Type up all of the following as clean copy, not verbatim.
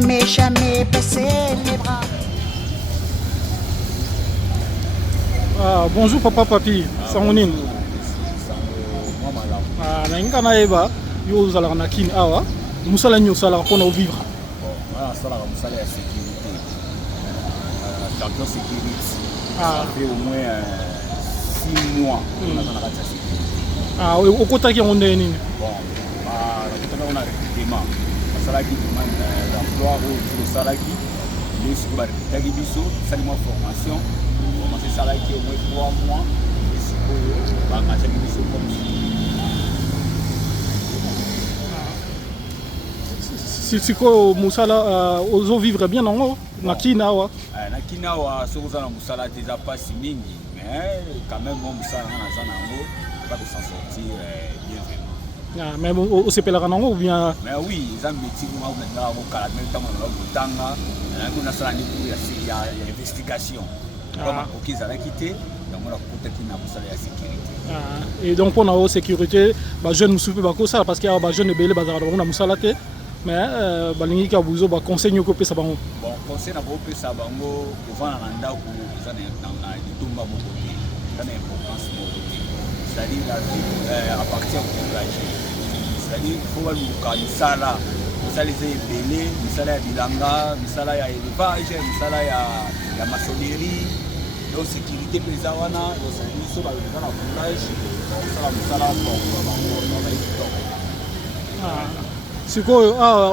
jamais, jamais baisser les bras. Ah, bonjour papa papi, sangonin. Ah, na inga na eba yo zala na kin awa, musala nyo sala pona o vivre. Bon, voilà, ça la musala ya sécurité. Champion sécurité. Ah, Ça fait au moins 6 mois qu'on a dans la sécurité. ah, o kota ki onde nini. Bon, on a recrutement. Masala qui demande l'emploi au salaki. Les sous tagi biso, salement formation. Commencer salaki au moins 3 mois. Et si on va tagi biso comme ça. Si ko musala ozo vivre bien nango na kin awa. Na kinawa sokoza na musala déjà pas si mingi, mais quand même mon musala na zanango pas de s'en sortir bien vraiment. Ah, mais o sepelaka nango ou bien. Mais oui, ils ont métier moi on a au kala même temps on a botanga, on a ça ni pour ya investigation. Comme OK ça va quitter, donc on a côté qui na musala ya sécurité. Ah, et donc pour la sécurité, ba jeune musupe ba ko ça parce qu'il y a ba jeune belé bazara ba musala te. Mais balingi ka buzo ba conseil ko pesa bango. Bon, conseil na ko pesa bango devant na ndako ça na itumba mo côté. Ça na importance mo côté. C'est-à-dire à partir du village. C'est-à-dire il faut luka misala. Misala les belé, misala ya bilanga, misala ya élevage, misala ya maçonnerie. Donc sécurité pesa wana, donc ça dit so ba dans la village. Ça la misala pour bango travail tout. Ah. Siko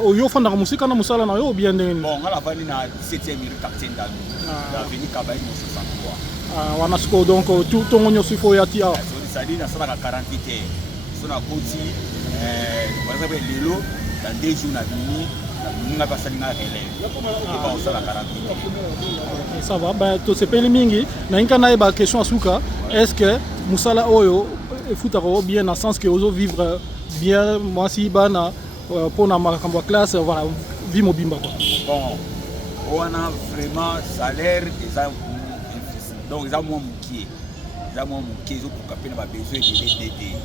oyo fanda musika na musala na yo bien ndenge. Bon, on a venu na 17e quartier d'Alu. La avenue Kabaï 63. Ah, wana siko donc tout ton nyo sifo ya tia. Ça dit na sala 48 heures. So na koti par exemple lelo dans 2 jours na bini, na pas salinga relais. Et pas on sala 48 heures. Ça va, ben to sepeli mingi na inka na ba question asuka, est-ce que musala oyo futaro bien dans sens que ozo vivre bien moi si bana pour na makambo classe voilà vie mobimba quoi. Bon, on a vraiment salaire donc ils ont moins mukié. Ils ont moins mukié zo pour capter na besoin de l'aider.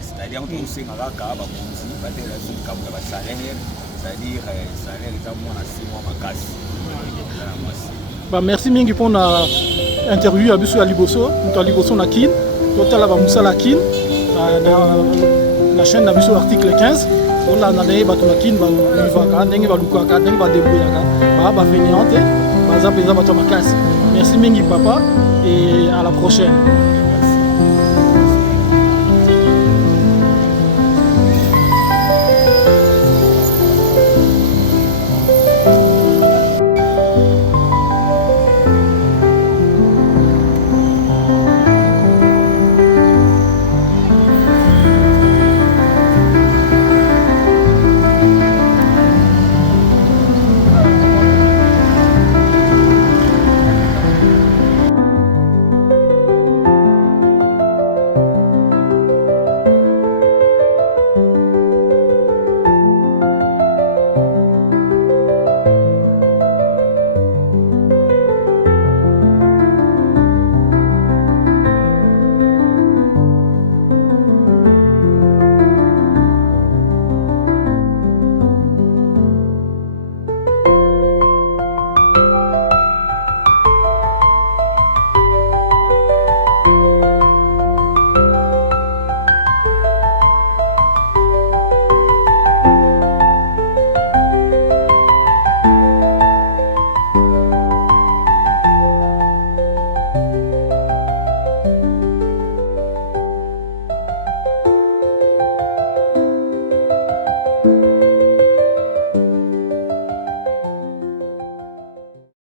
C'est-à-dire on sait ngaka ka ba konzi ba de la zo ka ba salaire, c'est-à-dire salaire ils ont moins na 6 mois makasi. Bah merci mingi pour na interview abiso ya liboso, muto liboso na kin, total ba musala kin na chaîne abiso article 15. On a des batonakin, merci Mingi papa et à la prochaine.